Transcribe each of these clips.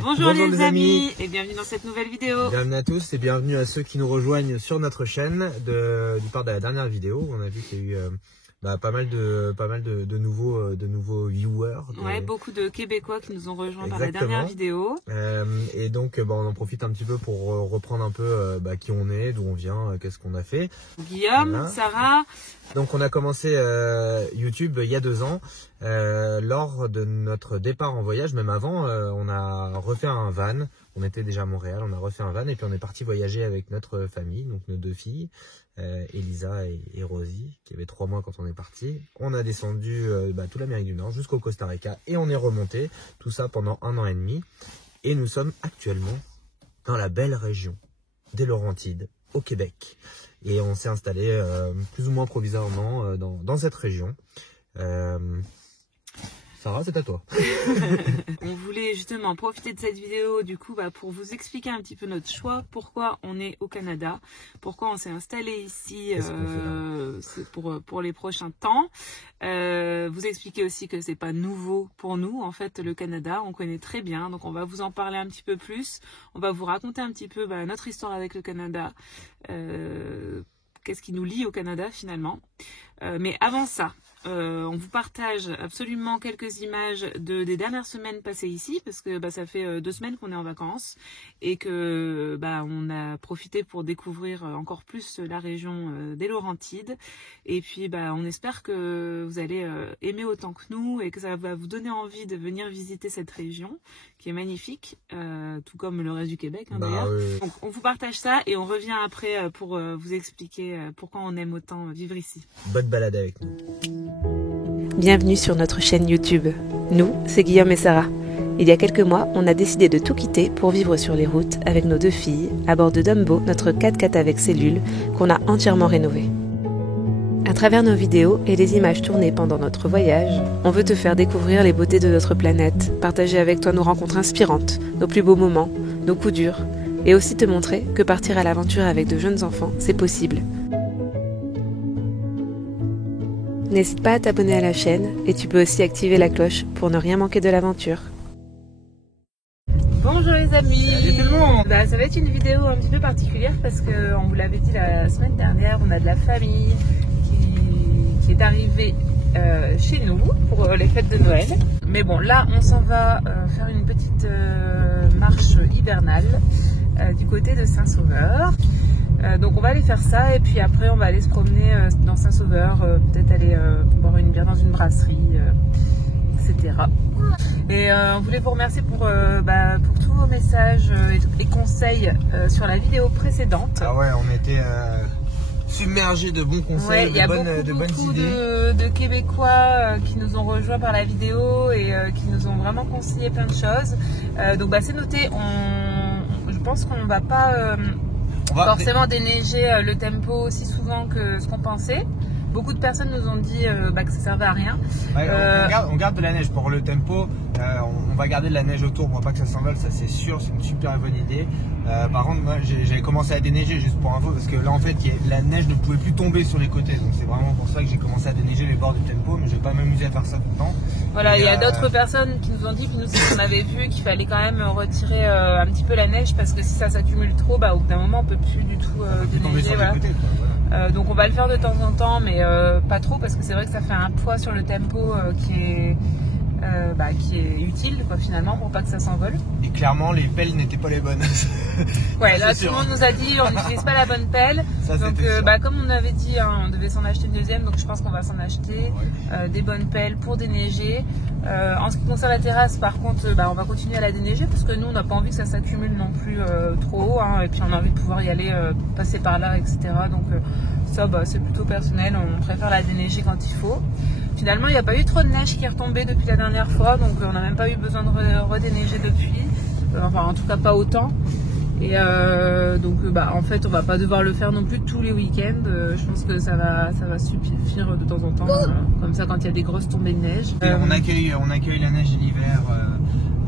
Bonjour les amis et bienvenue dans cette nouvelle vidéo. Bienvenue à tous et bienvenue à ceux qui nous rejoignent sur notre chaîne. Du part de la dernière vidéo, on a vu qu'il y a eu pas mal de nouveaux viewers. Ouais, beaucoup de Québécois qui nous ont rejoints par la Exactement. dernière vidéo. Et donc on en profite un petit peu pour reprendre un peu qui on est, d'où on vient, qu'est-ce qu'on a fait. Guillaume, Voilà. Sarah. Donc on a commencé YouTube il y a 2 ans. Lors de notre départ en voyage, même avant, on a refait un van. On était déjà à Montréal, on a refait un van et puis on est parti voyager avec notre famille, donc nos 2 filles, Elisa et Rosie, qui avaient 3 mois quand on est parti. On a descendu toute l'Amérique du Nord jusqu'au Costa Rica et on est remonté, tout ça pendant 1 an et demi. Et nous sommes actuellement dans la belle région des Laurentides, au Québec. Et on s'est installé plus ou moins provisoirement dans cette région. Sarah, c'est à toi. On voulait justement profiter de cette vidéo du coup pour vous expliquer un petit peu notre choix, pourquoi on est au Canada, pourquoi on s'est installé ici pour les prochains temps. Vous expliquer aussi que c'est pas nouveau pour nous, en fait le Canada, on connaît très bien, donc on va vous en parler un petit peu plus. On va vous raconter un petit peu notre histoire avec le Canada, qu'est-ce qui nous lie au Canada finalement. Mais avant ça, on vous partage absolument quelques images des dernières semaines passées ici parce que ça fait 2 semaines qu'on est en vacances et que on a profité pour découvrir encore plus la région des Laurentides et puis on espère que vous allez aimer autant que nous et que ça va vous donner envie de venir visiter cette région qui est magnifique, tout comme le reste du Québec d'ailleurs. Oui. Donc on vous partage ça et on revient après pour vous expliquer pourquoi on aime autant vivre ici. Bonne balade avec nous. Bienvenue sur notre chaîne YouTube. Nous, c'est Guillaume et Sarah. Il y a quelques mois, on a décidé de tout quitter pour vivre sur les routes avec nos 2 filles, à bord de Dumbo, notre 4x4 avec cellule, qu'on a entièrement rénové. À travers nos vidéos et les images tournées pendant notre voyage, on veut te faire découvrir les beautés de notre planète, partager avec toi nos rencontres inspirantes, nos plus beaux moments, nos coups durs, et aussi te montrer que partir à l'aventure avec de jeunes enfants, c'est possible. N'hésite pas à t'abonner à la chaîne et tu peux aussi activer la cloche pour ne rien manquer de l'aventure. Bonjour les amis. Salut tout le monde. Ça va être une vidéo un petit peu particulière parce qu'on vous l'avait dit la semaine dernière, on a de la famille qui est arrivée chez nous pour les fêtes de Noël. Mais bon, là on s'en va faire une petite marche hivernale du côté de Saint-Sauveur. Donc on va aller faire ça et puis après on va aller se promener dans Saint-Sauveur, peut-être aller boire une bière dans une brasserie, etc. Et on voulait vous remercier pour tous vos messages et conseils sur la vidéo précédente. Ah ouais, on était submergés de bons conseils, Ouais, de bonnes idées. De Québécois qui nous ont rejoints par la vidéo et qui nous ont vraiment conseillé plein de choses. Donc c'est noté, je pense qu'on ne va pas... forcément déneiger le tempo aussi souvent que ce qu'on pensait. Beaucoup de personnes nous ont dit que ça servait à rien. Ouais, on garde de la neige pour le tempo. On va garder de la neige autour pour pas que ça s'envole, ça c'est sûr, c'est une super bonne idée. Par contre, moi j'avais commencé à déneiger juste pour info parce que là en fait la neige ne pouvait plus tomber sur les côtés. Donc c'est vraiment pour ça que j'ai commencé à déneiger les bords du tempo, mais je vais pas m'amuser à faire ça tout le temps. Voilà, il y a d'autres personnes qui nous ont dit, puis nous on avait vu qu'il fallait quand même retirer un petit peu la neige parce que si ça s'accumule trop, au bout d'un moment on peut plus du tout déneiger. Voilà. Côtés, voilà. Donc on va le faire de temps en temps, mais pas trop parce que c'est vrai que ça fait un poids sur le tempo qui est utile finalement pour pas que ça s'envole. Et clairement les pelles n'étaient pas les bonnes. Ouais, là tout le monde nous a dit on n'utilise pas la bonne pelle. Ça, donc comme on avait dit, on devait s'en acheter une deuxième, donc je pense qu'on va s'en acheter des bonnes pelles pour déneiger. En ce qui concerne la terrasse, par contre, on va continuer à la déneiger parce que nous on n'a pas envie que ça s'accumule non plus trop haut, et puis on a envie de pouvoir y aller, passer par là, etc. Donc ça c'est plutôt personnel, on préfère la déneiger quand il faut. Finalement, il n'y a pas eu trop de neige qui est retombée depuis la dernière fois, donc on n'a même pas eu besoin de redéneiger depuis. Enfin, en tout cas, pas autant. Et en fait, on va pas devoir le faire non plus tous les week-ends. Je pense que ça va suffire de temps en temps, comme ça, quand il y a des grosses tombées de neige. On accueille la neige et l'hiver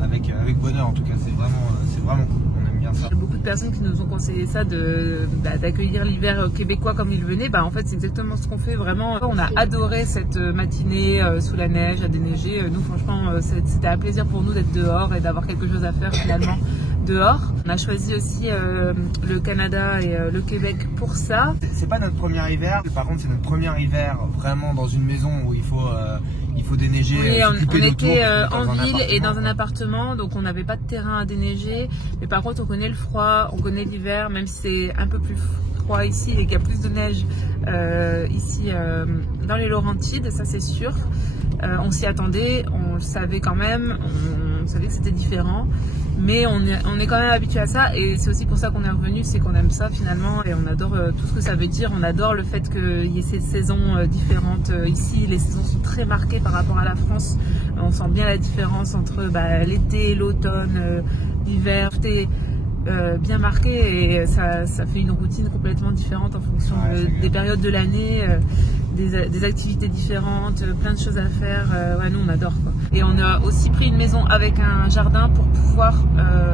avec bonheur. En tout cas, c'est vraiment cool. On aime bien. bien ça. Beaucoup de personnes qui nous ont conseillé ça, d'accueillir l'hiver québécois comme il venait. En fait, c'est exactement ce qu'on fait vraiment. On a adoré cette matinée sous la neige, à déneiger. Nous, franchement, c'était un plaisir pour nous d'être dehors et d'avoir quelque chose à faire finalement dehors. On a choisi aussi le Canada et le Québec pour ça. C'est pas notre premier hiver, par contre c'est notre premier hiver vraiment dans une maison où il faut déneiger. Oui, on était en ville et dans un appartement, donc on n'avait pas de terrain à déneiger. Mais par contre on connaît le froid, on connaît l'hiver, même si c'est un peu plus froid ici et qu'il y a plus de neige ici dans les Laurentides, ça c'est sûr. On s'y attendait, on le savait quand même, on savait que c'était différent. Mais on est quand même habitué à ça et c'est aussi pour ça qu'on est revenu, c'est qu'on aime ça finalement et on adore tout ce que ça veut dire. On adore le fait qu'il y ait ces saisons différentes ici. Les saisons sont très marquées par rapport à la France. On sent bien la différence entre l'été, l'automne, l'hiver. Tout est bien marqué et ça fait une routine complètement différente en fonction des périodes de l'année. Des activités différentes, plein de choses à faire. Nous on adore quoi. Et on a aussi pris une maison avec un jardin pour pouvoir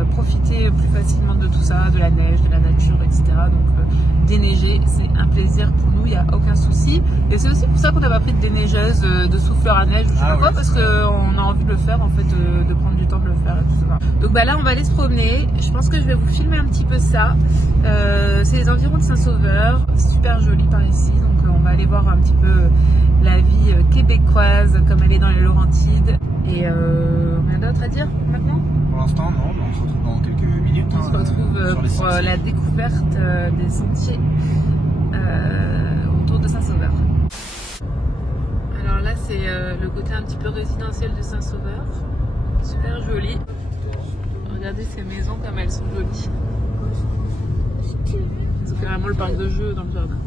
profiter plus facilement de tout ça, de la neige, de la nature, etc. Donc déneiger, c'est un plaisir pour nous, il n'y a aucun souci. Et c'est aussi pour ça qu'on n'a pas pris de déneigeuse, de souffleur à neige, je sais pas quoi, parce qu'on a envie de le faire en fait, de prendre du temps de le faire et tout ça. Donc là on va aller se promener. Je pense que je vais vous filmer un petit peu ça. C'est les environs de Saint-Sauveur, super joli par ici. Donc on va aller voir un petit peu la vie québécoise comme elle est dans les Laurentides. Et rien d'autre à dire maintenant? Pour l'instant non, mais on se retrouve dans quelques minutes. On se retrouve pour la découverte des sentiers autour de Saint-Sauveur. Alors là c'est le côté un petit peu résidentiel de Saint-Sauveur, super joli. Regardez ces maisons comme elles sont jolies. Ils ont carrément le parc de jeux dans le jardin.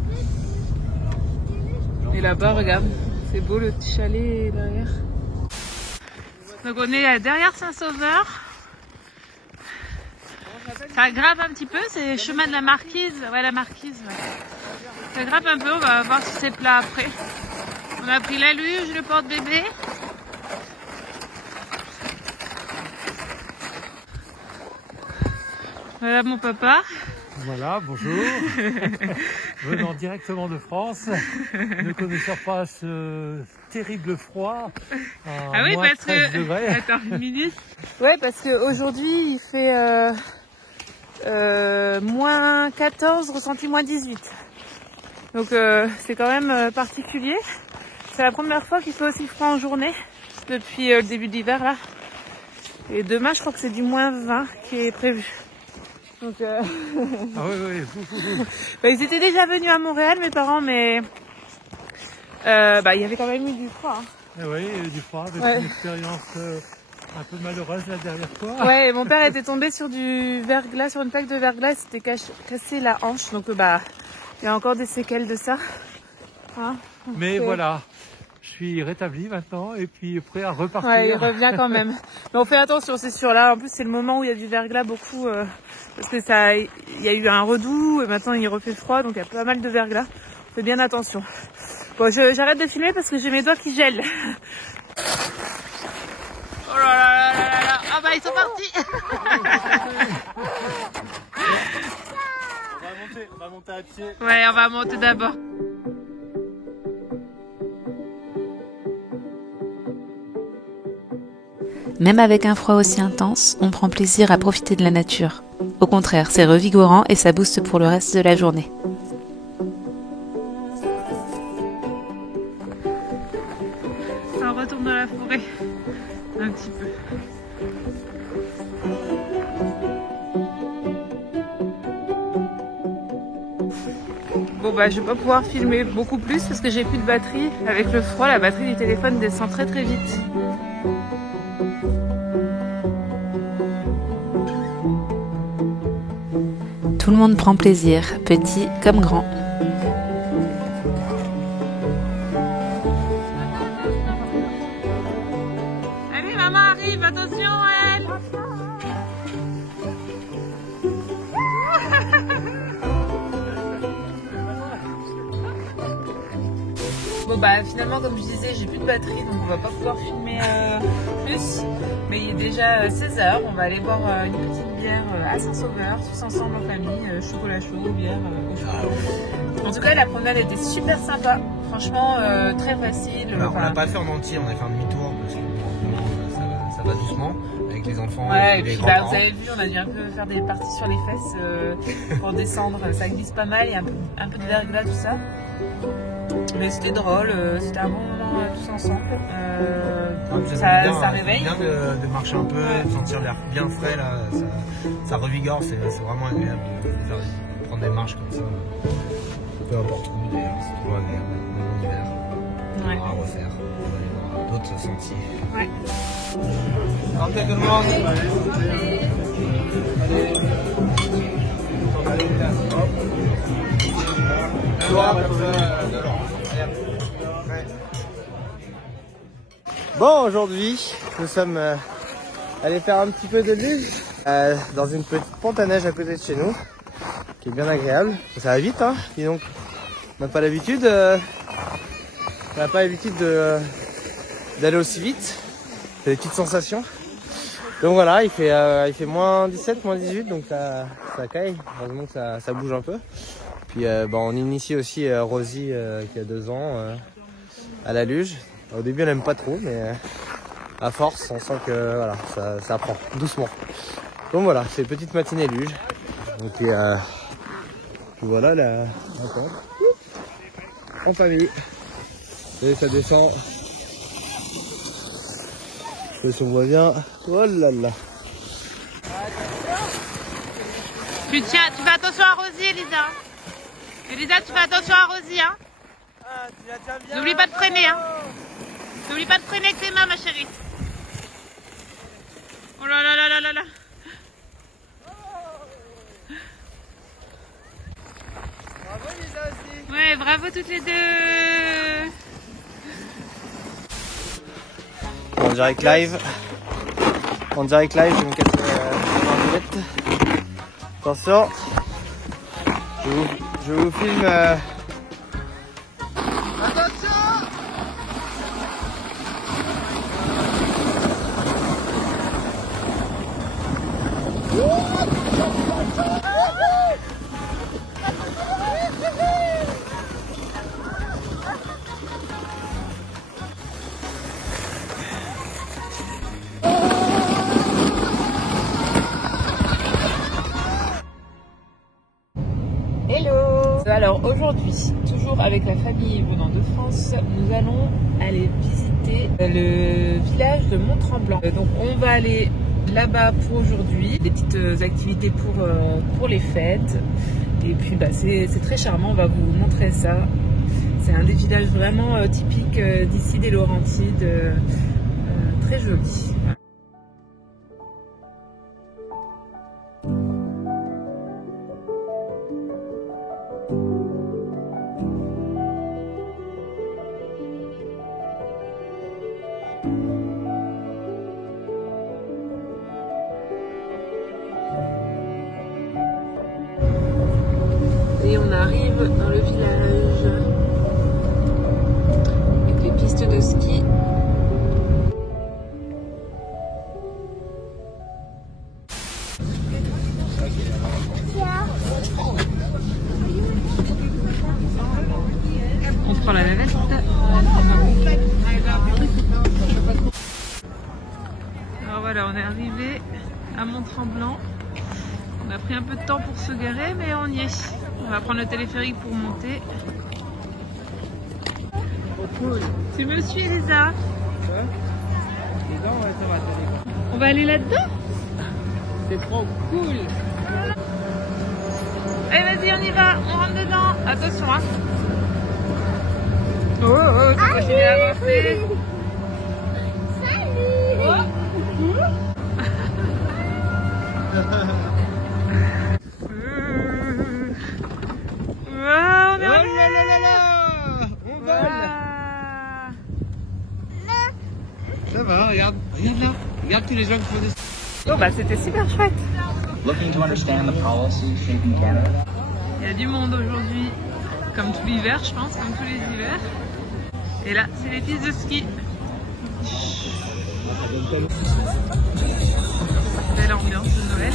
Et là-bas, regarde, c'est beau le petit chalet derrière. Donc on est derrière Saint-Sauveur. Ça grimpe un petit peu, c'est le chemin de la Marquise. Ouais, la Marquise. Ouais. Ça grimpe un peu, on va voir si c'est plat après. On a pris la luge, le porte-bébé. Voilà mon papa. Voilà, bonjour. Venant directement de France, ne connaissant pas ce terrible froid. Ah oui, parce que... degrés. Attends une minute. Ouais, parce qu'aujourd'hui, il fait moins 14, ressenti moins 18. Donc c'est quand même particulier. C'est la première fois qu'il fait aussi froid en journée, depuis le début de l'hiver là. Et demain, je crois que c'est du moins 20 qui est prévu. Donc, Ah oui. ils étaient déjà venus à Montréal, mes parents, mais il y avait quand même eu du froid. Hein. Oui, du froid, avec une expérience un peu malheureuse la dernière fois. Ouais, mon père était tombé sur du verglas, sur une plaque de verglas, il s'était cassé la hanche, donc il y a encore des séquelles de ça. Hein, mais voilà. Je suis rétabli maintenant et puis prêt à repartir. Ouais, il revient quand même. Mais on fait attention, c'est sûr. Là, en plus, c'est le moment où il y a du verglas beaucoup. Parce que il y a eu un redoux et maintenant il refait froid, donc il y a pas mal de verglas. On fait bien attention. Bon, j'arrête de filmer parce que j'ai mes doigts qui gèlent. Oh là là là là là. Ah ils sont partis. On va monter à pied. Ouais, on va monter d'abord. Même avec un froid aussi intense, on prend plaisir à profiter de la nature. Au contraire, c'est revigorant et ça booste pour le reste de la journée. On retourne dans la forêt, un petit peu. Bon je vais pas pouvoir filmer beaucoup plus parce que j'ai plus de batterie. Avec le froid, la batterie du téléphone descend très très vite. Tout le monde prend plaisir, petit comme grand. Allez, maman arrive, attention à elle. Bon finalement comme je disais j'ai plus de batterie donc on va pas pouvoir filmer plus. Mais il est déjà 16h, on va aller boire une petite bière à Saint-Sauveur, tous ensemble en famille, chocolat chaud, bière au chocolat. En tout cas, la promenade était super sympa, franchement très facile. Alors, on l'a pas fait en entier, on a fait un demi-tour parce que ça va doucement avec les enfants. Ouais, et les puis grands-parents. vous avez vu, on a dû un peu faire des parties sur les fesses pour descendre, ça glisse pas mal, il y a un peu de verglas, tout ça. Mais c'était drôle, c'était un bon moment tous ensemble. Ça réveille. C'est bien de marcher un peu, de sentir l'air bien frais là, ça revigore, c'est vraiment agréable de prendre des marches comme ça. Peu importe où d'ailleurs, c'est toujours agréable, même en hiver. Ouais. On va refaire, on va aller voir d'autres sentiers. Ouais. Santé tout le monde. Bon, aujourd'hui, nous sommes allés faire un petit peu de luge dans une petite pente à neige à côté de chez nous, qui est bien agréable. Ça va vite, hein. Dis donc, on n'a pas l'habitude, d'aller aussi vite. C'est des petites sensations. Donc voilà, il fait moins 17, moins 18, donc ça caille. Heureusement que ça bouge un peu. Puis on initie aussi Rosie qui a 2 ans à la luge. Au début elle n'aime pas trop, mais à force on sent que voilà, ça apprend doucement. Donc voilà, c'est petite matinée luge. Donc puis voilà la pente en famille. Et ça descend. Je sais pas si on voit bien. Oh là là. Tu fais attention à Rosie, Elisa. Elisa, tu fais attention à Rosie, hein. N'oublie pas de freiner, hein. N'oublie pas de freiner avec tes mains, ma chérie. Oh là là là là là là. Bravo Lisa aussi. Ouais, bravo toutes les deux. En direct live, je vais me casser la manette. Attention, je vous filme. Attention! Hello! Alors aujourd'hui, toujours avec la famille venant de France, nous allons aller visiter le village de Mont-Tremblant. Donc on va aller là-bas pour aujourd'hui, des petites activités pour les fêtes. Et puis c'est très charmant, on va vous montrer ça. C'est un des villages vraiment typiques d'ici des Laurentides, très joli. Et on arrive dans le village avec les pistes de ski. On prend la navette. Alors voilà, on est arrivé à Mont-Tremblant. On a pris un peu de temps pour se garer, mais on y est. On va prendre le téléphérique pour monter. Cool. Tu me suis, Elisa? On va aller là-dedans? C'est trop cool. Allez, vas-y, on y va. On rentre dedans. Attention, hein. Oh, tu continues à avancer. Salut. Oh. On est Oh là là là là! On vole! Ça va, regarde là. Regarde tous les gens qui font des... Bon, c'était super chouette. Looking to understand the policy shaping Canada. Il y a du monde aujourd'hui, comme tout l'hiver, je pense, comme tous les hivers. Et là, c'est les pistes de ski. Belle ambiance de Noël.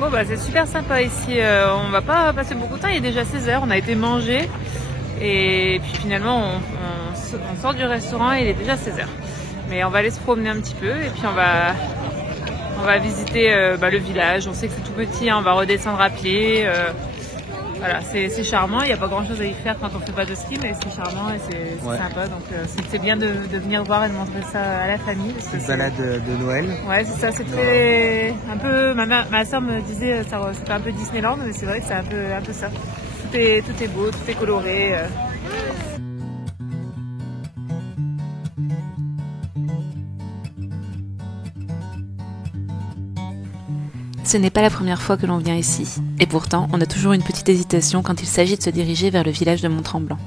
Bon bah c'est super sympa ici, on va pas passer beaucoup de temps, il est déjà 16h, on a été manger et puis finalement on sort du restaurant et il est déjà 16h. Mais on va aller se promener un petit peu et puis on va visiter le village, on sait que c'est tout petit, hein, on va redescendre à pied. Voilà, c'est charmant, il n'y a pas grand chose à y faire quand on ne fait pas de ski, mais c'est charmant et c'est sympa. Donc c'est bien de venir voir et de montrer ça à la famille. Cette balade de Noël. Ouais, c'est ça, c'est très... un peu... Ma soeur me disait c'était un peu Disneyland, mais c'est vrai que c'est un peu ça. Tout est beau, tout est coloré. Ce n'est pas la première fois que l'on vient ici, et pourtant on a toujours une petite hésitation quand il s'agit de se diriger vers le village de Mont-Tremblant.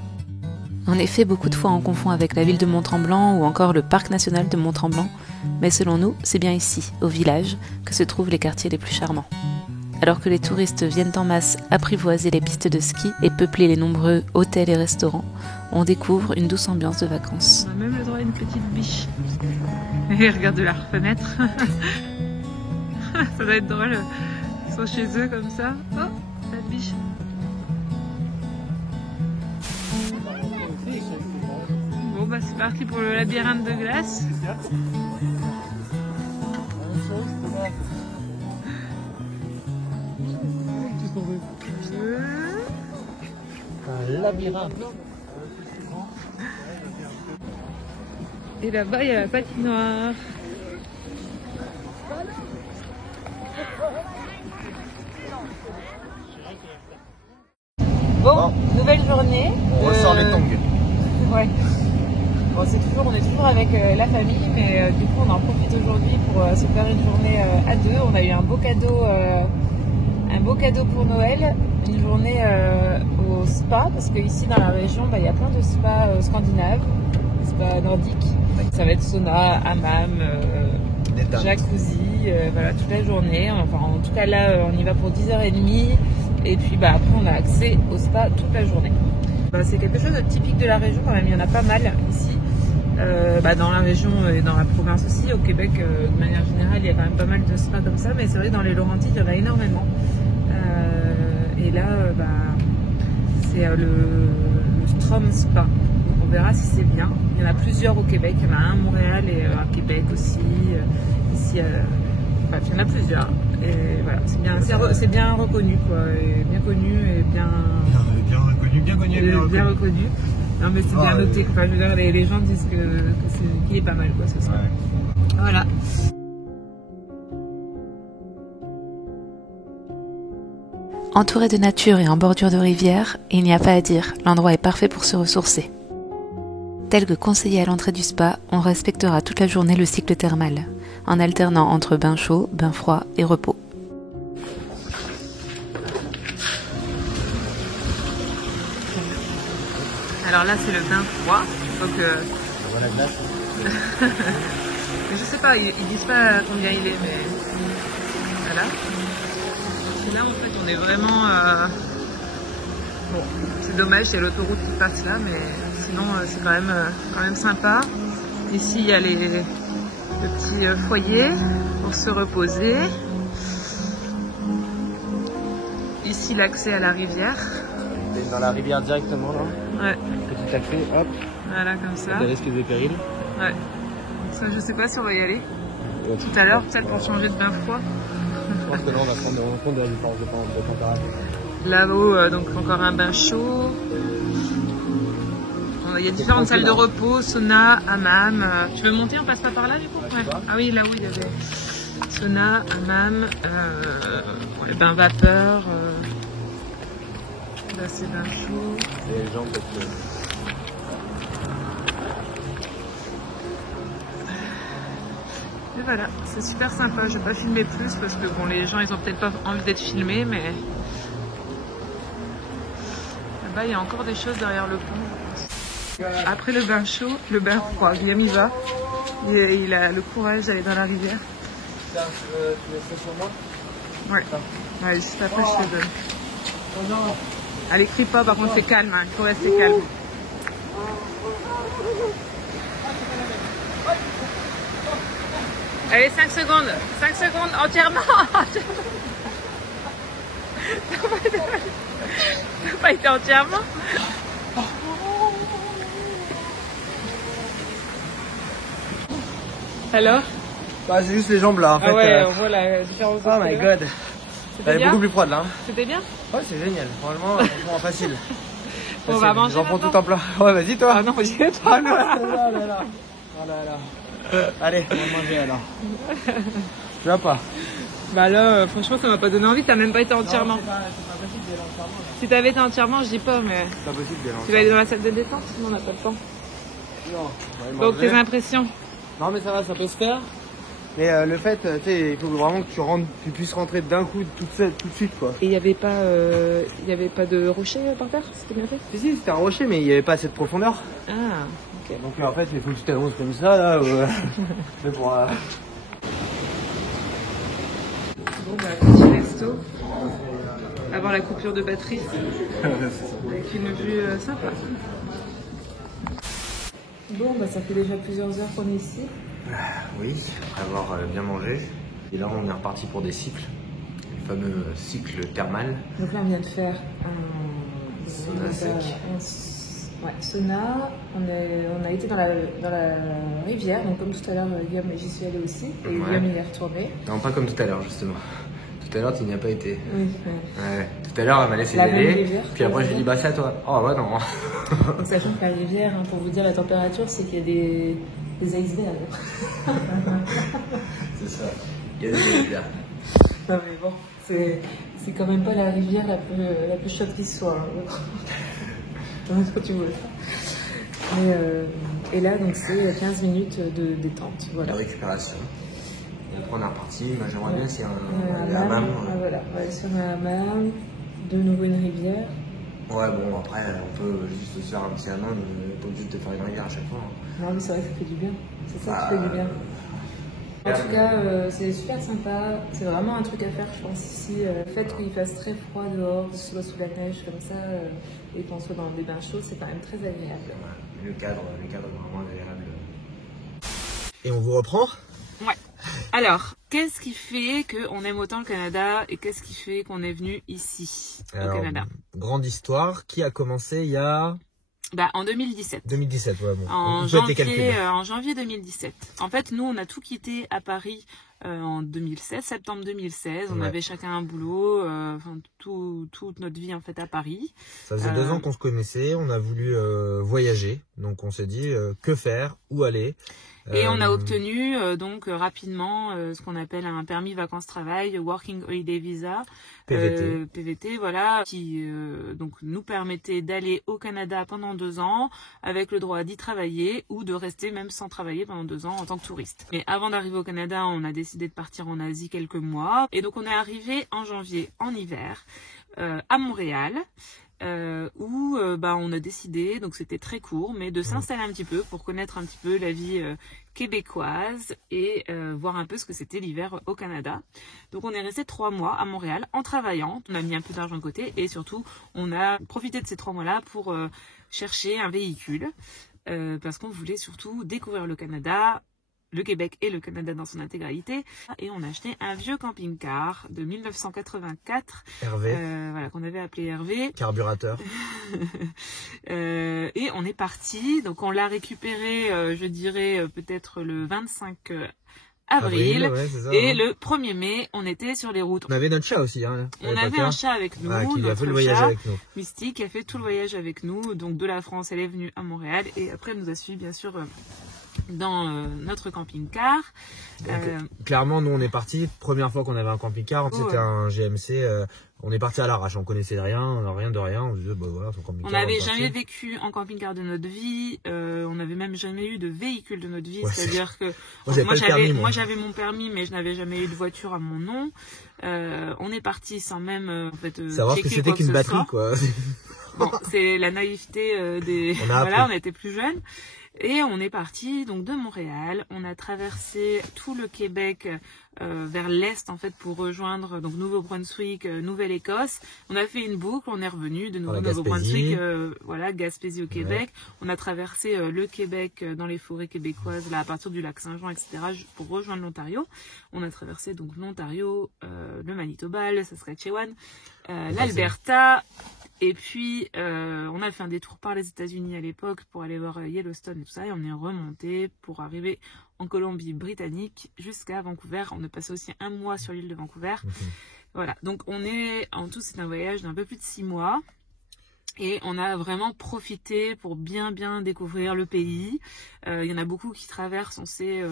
En effet, beaucoup de fois on confond avec la ville de Mont-Tremblant ou encore le parc national de Mont-Tremblant, mais selon nous, c'est bien ici, au village, que se trouvent les quartiers les plus charmants. Alors que les touristes viennent en masse apprivoiser les pistes de ski et peupler les nombreux hôtels et restaurants, on découvre une douce ambiance de vacances. On a même le droit à une petite biche. Et regarde de la fenêtre. Ça doit être drôle. Ils sont chez eux comme ça. Oh, la biche. Bon bah c'est parti pour le labyrinthe de glace. Un labyrinthe. Et là-bas il y a la patinoire. Bon, nouvelle journée. On ressort les tongs. Ouais. Bon, on est toujours avec la famille, mais du coup on en profite aujourd'hui pour se faire une journée à deux. On a eu un beau cadeau pour Noël, une journée au spa, parce que ici dans la région, il y a plein de spas scandinaves, des spas nordiques. Ça va être sauna, hammam, jacuzzi, voilà, toute la journée. Enfin, en tout cas là, on y va pour 10h30. Et puis après on a accès au spa toute la journée. C'est quelque chose de typique de la région quand même, il y en a pas mal ici. Dans la région et dans la province aussi, au Québec de manière générale il y a quand même pas mal de spas comme ça, mais c'est vrai que dans les Laurentides il y en a énormément. Et là c'est le Strom Spa, donc on verra si c'est bien. Il y en a plusieurs au Québec, il y en a un à Montréal et à Québec aussi, ici il y en a plusieurs. Et voilà, c'est bien reconnu quoi, et bien connu et bien reconnu. Non mais c'est bien noté, enfin, je veux dire, les gens disent qu'il est pas mal quoi ce soir. Ouais. Voilà. Entouré de nature et en bordure de rivière, il n'y a pas à dire, l'endroit est parfait pour se ressourcer. Tel que conseillé à l'entrée du spa, on respectera toute la journée le cycle thermal, en alternant entre bain chaud, bain froid et repos. Alors là c'est le bain froid, donc je sais pas, ils disent pas combien il est, mais voilà. Et là en fait on est vraiment bon, c'est dommage, il y a l'autoroute qui passe là, mais sinon c'est quand même sympa. Ici il y a le petit foyer pour se reposer. Ici l'accès à la rivière. Dans la rivière directement là. Ouais. Petit accès, hop. Voilà comme ça. Des risques et des périls. Ouais. Ça je sais pas si on va y aller. Tout à l'heure peut-être pour changer de bain froid. Je pense que là on va se rendre compte de la différence de température. Là-haut donc encore un bain chaud. Il y a différentes salles de repos, sauna, hammam. Tu veux monter, on passe pas par là du coup? Ouais. Ah oui, là où il y avait sauna, hammam, bain vapeur. Là c'est bain chaud. Et les gens peut-être. Et voilà, c'est super sympa. Je vais pas filmer plus parce que bon, les gens ils ont peut-être pas envie d'être filmés, mais là-bas il y a encore des choses derrière le pont. Après le bain chaud, le bain froid. Guillaume y va. Il a le courage d'aller dans la rivière. Tiens, tu mets ça sur moi? Ouais. Ouais, juste après je te donne. Oh non. Elle écrit pas, par contre c'est calme, hein. Il faut rester calme. Allez, 5 secondes. 5 secondes entièrement. T'as pas été entièrement. Alors? Bah, c'est juste les jambes là en fait. Ah ouais, on voit la différence. Oh my god. Elle est bien beaucoup plus froide là. Hein. C'était bien? Ouais, c'est génial. Franchement, facile. Bon, on va manger. J'en prends maintenant. tout en plat. Ouais, vas-y toi. Ah non, j'y ai Ah pas. non, là. Oh là là. Allez, on va manger alors. Tu vas pas? Bah là, franchement, ça m'a pas donné envie. T'as même pas été entièrement. C'est pas possible d'y aller entièrement. Là. Si t'avais été entièrement, je dis pas, mais C'est pas possible d'y aller tu vas aller dans la salle de détente, sinon on n'a pas le temps. Non. On va aller Donc manger. tes impressions? Non mais ça va, ça peut se faire. Mais le fait, tu sais, il faut vraiment que tu puisses rentrer d'un coup tout de suite quoi. Et il y avait pas de rocher par terre? C'était bien fait? Si, c'était un rocher, mais il n'y avait pas assez de profondeur. Ah, ok. Donc en fait, il faut que tu t'allonges comme ça là. Mais pour, Bon bah petit resto avant la coupure de batterie avec une vue sympa. Bon bah ça fait déjà plusieurs heures qu'on est ici. Oui, après avoir bien mangé. Et là, on est reparti pour des cycles. Le fameux cycle thermal. Donc là on vient de faire un Sauna sec. Ouais, sauna. On a été dans la rivière, donc comme tout à l'heure Guillaume, j'y suis allée aussi. Et Ouais. Guillaume il est retourné. Non, pas comme tout à l'heure, justement. Tout à l'heure, tu n'y as pas été. Oui, Ouais. Tout à l'heure, elle m'a laissé y La même aller. rivière, Puis après, je lui ai dit, bah, c'est à toi. Oh, bah, non. Donc, sachant que la rivière, hein, pour vous dire la température, c'est qu'il y a des icebergs. C'est ça. Il y a des choses là. Non mais bon, c'est quand même pas la rivière la plus chaude qui soit. Hein. Quand tu vois ça. Et là, donc c'est 15 minutes de détente. Voilà. La récupération. Et après, on est reparti. Moi, j'aimerais bien, c'est un hammam. hammam. Ah, voilà, on va aller sur un hammam, de nouveau une rivière. Ouais, bon, après, on peut juste se faire un petit hammam, on n'est pas obligé de faire une rivière à chaque fois. Hein. Non mais c'est vrai que ça fait du bien. C'est ça qui Ah, fait du bien. En tout cas, c'est super sympa. C'est vraiment un truc à faire, je pense, ici. Le fait qu'il fasse très froid dehors, que ce soit sous la neige comme ça, et qu'on soit dans des bains chauds, c'est quand même très agréable. Ouais, le cadre est vraiment agréable. Et on vous reprend? Ouais. Alors, qu'est-ce qui fait qu'on aime autant le Canada et qu'est-ce qui fait qu'on est venu ici, au Canada? Grande histoire qui a commencé il y a Bah, en 2017. 2017, ouais, bon. En Vous faites les calculs. janvier 2017. En fait, nous, on a tout quitté à Paris en 2016, septembre 2016. On Ouais. avait chacun un boulot, enfin toute notre vie en fait à Paris. Ça faisait 2 ans qu'on se connaissait, on a voulu voyager, donc on s'est dit que faire, où aller. Et on a obtenu donc rapidement ce qu'on appelle un permis vacances-travail, Working Holiday Visa, PVT. PVT, voilà, qui donc nous permettait d'aller au Canada pendant 2 ans avec le droit d'y travailler ou de rester même sans travailler pendant 2 ans en tant que touriste. Mais avant d'arriver au Canada, on a décidé de partir en Asie quelques mois et donc on est arrivé en janvier en hiver à Montréal. Où on a décidé, donc c'était très court, mais de s'installer un petit peu pour connaître un petit peu la vie québécoise et voir un peu ce que c'était l'hiver au Canada. Donc on est resté 3 mois à Montréal en travaillant, on a mis un peu d'argent de côté et surtout on a profité de ces 3 mois-là pour chercher un véhicule parce qu'on voulait surtout découvrir le Canada, le Québec et le Canada dans son intégralité. Et on a acheté un vieux camping-car de 1984 Hervé, voilà, qu'on avait appelé Hervé. carburateur. Et on est parti. Donc on l'a récupéré, je dirais, peut-être le 25 avril. Ouais, c'est ça, Et hein. le 1er mai, on était sur les routes. On avait notre chat aussi, hein. à On l'époque, avait hein. un chat avec nous, Qui a notre fait le voyage chat, avec nous. Mystique, qui a fait tout le voyage avec nous. Donc de la France, elle est venue à Montréal et après elle nous a suivis bien sûr dans notre camping-car. Clairement, nous on est parti. Première fois qu'on avait un camping-car, c'était ouais. un GMC. On est parti à l'arrache, on connaissait rien de rien. On disait bah voilà, son camping-car. On n'avait est parti. jamais vécu en camping-car de notre vie. On n'avait même jamais eu de véhicule de notre vie. Ouais, C'est-à-dire que moi j'avais mon permis, mais je n'avais jamais eu de voiture à mon nom. On est parti sans même en fait savoir ce que checker c'était quoi qu'une ce batterie, soit. quoi. Bon, c'est la naïveté des. On a voilà, appris. on était plus jeunes. Et on est parti donc de Montréal. On a traversé tout le Québec vers l'est en fait pour rejoindre donc Nouveau-Brunswick, Nouvelle-Écosse. On a fait une boucle, on est revenu de nouveau Nouveau-Brunswick, voilà, Gaspésie au Québec. On a traversé le Québec dans les forêts québécoises, là à partir du lac Saint-Jean, etc. pour rejoindre l'Ontario. On a traversé donc l'Ontario, le Manitoba, le Saskatchewan, l'Alberta. Et puis, on a fait un détour par les États-Unis à l'époque pour aller voir Yellowstone et tout ça. Et on est remonté pour arriver en Colombie-Britannique jusqu'à Vancouver. On a passé aussi 1 mois sur l'île de Vancouver. Voilà. Donc, en tout, c'est un voyage d'un peu plus de 6 mois. Et on a vraiment profité pour bien découvrir le pays. Il y en a beaucoup qui traversent, on sait,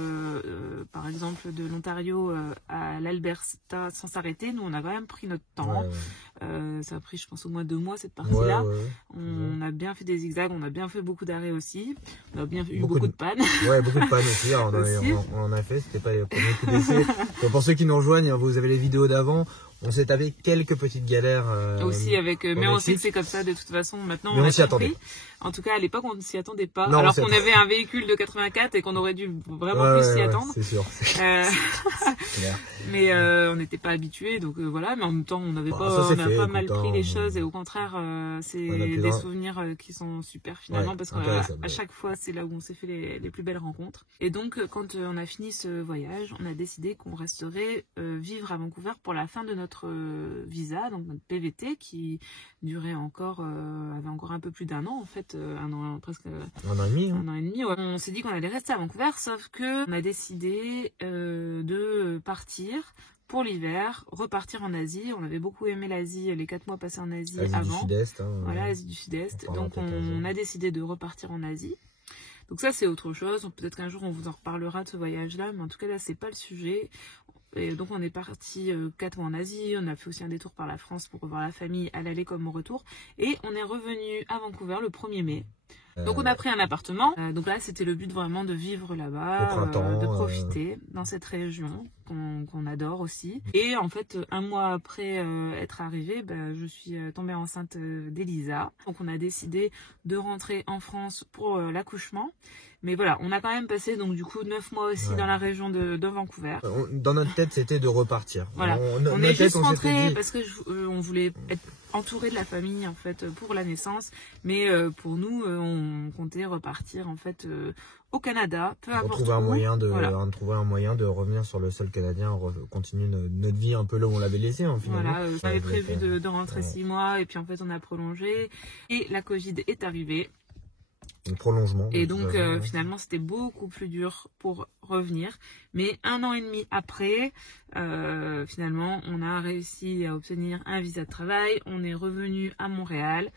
par exemple, de l'Ontario à l'Alberta sans s'arrêter. Nous, on a quand même pris notre temps. Ça a pris, je pense, au moins 2 mois cette partie-là. On a bien fait des zigzags, on a bien fait beaucoup d'arrêts aussi. On a bien eu beaucoup de pannes. Ouais, beaucoup de pannes aussi. Alors, on en a fait, c'était pas le premier coup d'essai. Pour ceux qui nous rejoignent, vous avez les vidéos d'avant. On s'est tapé quelques petites galères. Aussi avec, mais on sait que c'est comme ça de toute façon. Maintenant, on s'y attendait. En tout cas, à l'époque, on ne s'y attendait pas. Non, alors qu'on avait un véhicule de 84 et qu'on aurait dû vraiment plus s'y attendre. C'est sûr. Mais on n'était pas habitués, donc voilà. Mais en même temps, on n'avait on a pas mal pris les choses et au contraire, c'est des souvenirs qui sont super finalement parce qu'à chaque fois, c'est là où on s'est fait les plus belles rencontres. Et donc, quand on a fini ce voyage, on a décidé qu'on resterait vivre à Vancouver pour la fin de notre visa, donc notre PVT qui durait encore, avait encore un peu plus d'1 an en fait, 1 an, presque 1 an et demi. 1 an et demi. Ouais. On s'est dit qu'on allait rester à Vancouver, sauf que on a décidé de partir pour l'hiver, repartir en Asie. On avait beaucoup aimé l'Asie, les 4 mois passés en Asie avant. Du Sud-Est. Voilà, Asie du Sud-Est. Donc on a décidé de repartir en Asie. Donc ça c'est autre chose. Peut-être qu'un jour on vous en reparlera de ce voyage-là, mais en tout cas là c'est pas le sujet. Et donc on est parti 4 mois en Asie, on a fait aussi un détour par la France pour revoir la famille à l'aller comme au retour. Et on est revenu à Vancouver le 1er mai. Donc on a pris un appartement. Donc là c'était le but vraiment de vivre là-bas, de profiter dans cette région qu'on adore aussi. Et en fait 1 mois après être arrivée, je suis tombée enceinte d'Elisa. Donc on a décidé de rentrer en France pour l'accouchement. Mais voilà, on a quand même passé donc du coup 9 mois aussi dans la région de Vancouver. Dans notre tête c'était de repartir. Voilà, on est juste rentré parce que on voulait être entouré de la famille en fait pour la naissance, mais pour nous on comptait repartir en fait au Canada, peu importe où. Trouver un moyen de revenir sur le sol canadien, continuer notre vie un peu là où on l'avait laissé finalement. Voilà, on avait prévu de rentrer 6 mois et puis en fait on a prolongé et la Covid est arrivée. Un prolongement. Et donc finalement c'était beaucoup plus dur pour revenir. Mais 1 an et demi après, finalement on a réussi à obtenir un visa de travail. On est revenu à Montréal.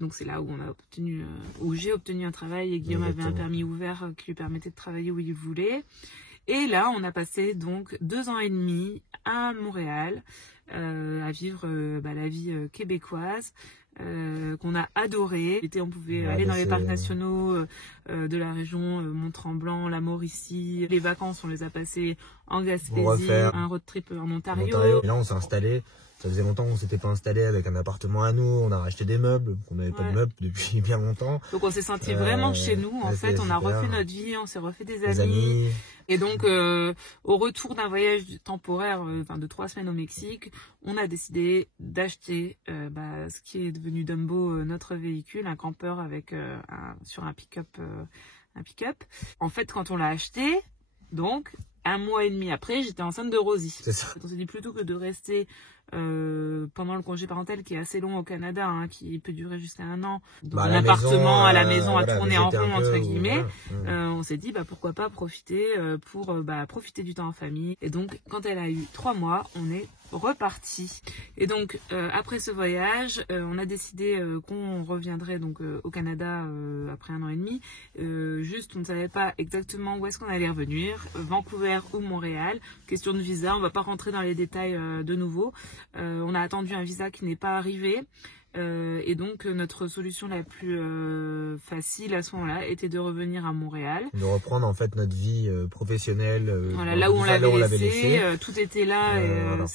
Donc c'est là où on a obtenu, où j'ai obtenu un travail et Guillaume avait un permis ouvert qui lui permettait de travailler où il voulait. Et là on a passé donc 2 ans et demi à Montréal à vivre la vie québécoise. Qu'on a adoré. L'été, on pouvait aller dans les parcs nationaux de la région, Mont-Tremblant, la Mauricie. Les vacances, on les a passées en Gaspésie, un road trip en Ontario. Et là, on s'est installé. Ça faisait longtemps qu'on s'était pas installé avec un appartement à nous. On a racheté des meubles, qu'on n'avait pas de meubles depuis bien longtemps. Donc on s'est senti vraiment chez nous. En fait, on a refait notre vie, on s'est refait des amis. Et donc, au retour d'un voyage temporaire, de 3 semaines au Mexique, on a décidé d'acheter ce qui est devenu Dumbo, notre véhicule, un camper avec sur un pick-up. En fait, quand on l'a acheté, donc 1 mois et demi après, j'étais enceinte de Rosie. C'est ça. On s'est dit plutôt que de rester pendant le congé parental qui est assez long au Canada, qui peut durer jusqu'à 1 an, dans un appartement, à la maison, à tourner en rond entre guillemets, on s'est dit pourquoi pas profiter pour profiter du temps en famille. Et donc quand elle a eu 3 mois, on est reparti. Et donc après ce voyage, on a décidé qu'on reviendrait donc au Canada après 1 an et demi. Juste on ne savait pas exactement où est-ce qu'on allait revenir, Vancouver ou Montréal. Question de visa, on va pas rentrer dans les détails de nouveau. On a attendu un visa qui n'est pas arrivé. Et donc notre solution la plus facile à ce moment-là était de revenir à Montréal. De reprendre en fait notre vie professionnelle. Voilà, là où on l'avait laissé, tout était là. Voilà.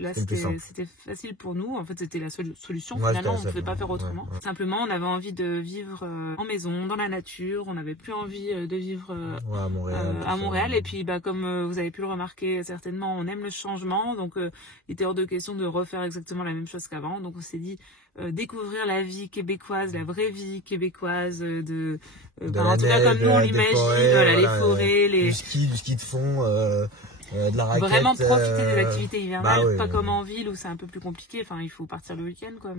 Là c'était facile pour nous. En fait c'était la seule solution. Ouais, Finalement on ne pouvait pas faire autrement. Ouais. Simplement on avait envie de vivre en maison, dans la nature. On n'avait plus envie de vivre à Montréal. Et puis comme vous avez pu le remarquer certainement, on aime le changement. Donc il était hors de question de refaire exactement la même chose qu'avant. Donc on s'est dit découvrir la vie québécoise, la vraie vie québécoise en tout cas comme nous on l'imagine, les forêts, du ski de fond, de la raquette, vraiment profiter des activités hivernales, pas comme ouais. en ville où c'est un peu plus compliqué, enfin il faut partir le week-end quoi,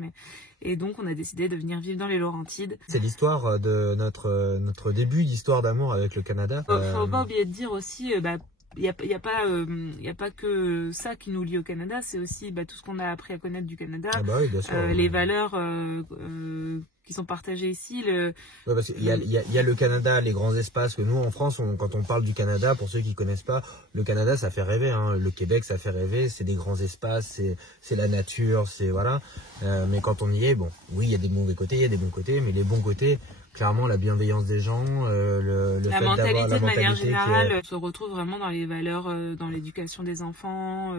et donc on a décidé de venir vivre dans les Laurentides. C'est l'histoire de notre début d'histoire d'amour avec le Canada. Faut pas oublier de dire aussi il y a pas que ça qui nous lie au Canada, c'est aussi tout ce qu'on a appris à connaître du Canada, oui, bien sûr, les valeurs qui sont partagées ici. Parce qu'il y a le Canada, les grands espaces que nous en France, quand on parle du Canada, pour ceux qui connaissent pas, le Canada ça fait rêver, hein. Le Québec ça fait rêver, c'est des grands espaces, c'est la nature, c'est voilà. Mais quand on y est, bon, oui il y a des mauvais côtés, il y a des bons côtés, mais les bons côtés, clairement la bienveillance des gens, la mentalité de manière générale se retrouve vraiment dans les valeurs, dans l'éducation des enfants,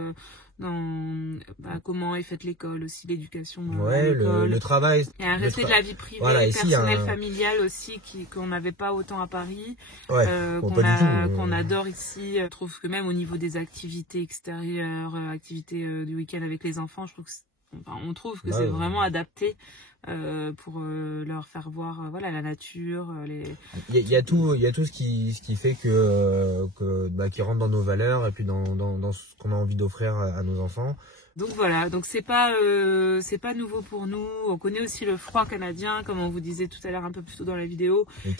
dans comment est faite l'école aussi, l'éducation le travail. Il y a un respect de la vie privée, personnelle, familiale aussi qu'on n'avait pas autant à Paris, qu'on adore ici. Je trouve que même au niveau des activités extérieures, activités du week-end avec les enfants, on trouve que c'est vraiment adapté pour leur faire voir la nature. Il y a tout ce qui fait qui rentre dans nos valeurs et puis dans ce qu'on a envie d'offrir à nos enfants. Donc voilà, donc c'est pas nouveau pour nous. On connaît aussi le froid canadien, comme on vous disait tout à l'heure un peu plus tôt dans la vidéo. Je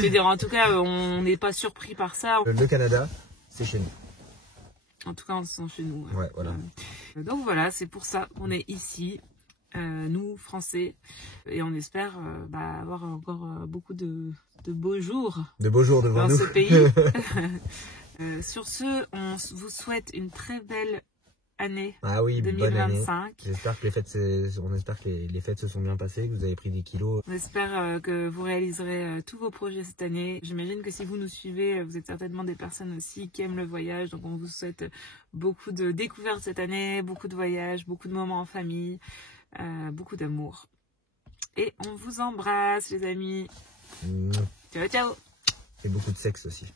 veux dire, en tout cas, on n'est pas surpris par ça. Le Canada, c'est chez nous. En tout cas, on se sent chez nous. Ouais, voilà. Donc voilà, c'est pour ça qu'on est ici, nous, Français. Et on espère avoir encore beaucoup de beaux jours. De beaux jours devant nous. Dans ce pays. Sur ce, on vous souhaite une très belle année 2025. Bonne année. J'espère que les fêtes se sont bien passées, que vous avez pris des kilos. On espère que vous réaliserez tous vos projets cette année. J'imagine que si vous nous suivez, vous êtes certainement des personnes aussi qui aiment le voyage. Donc on vous souhaite beaucoup de découvertes cette année, beaucoup de voyages, beaucoup de moments en famille, beaucoup d'amour. Et on vous embrasse les amis. Ciao ciao. Et beaucoup de sexe aussi.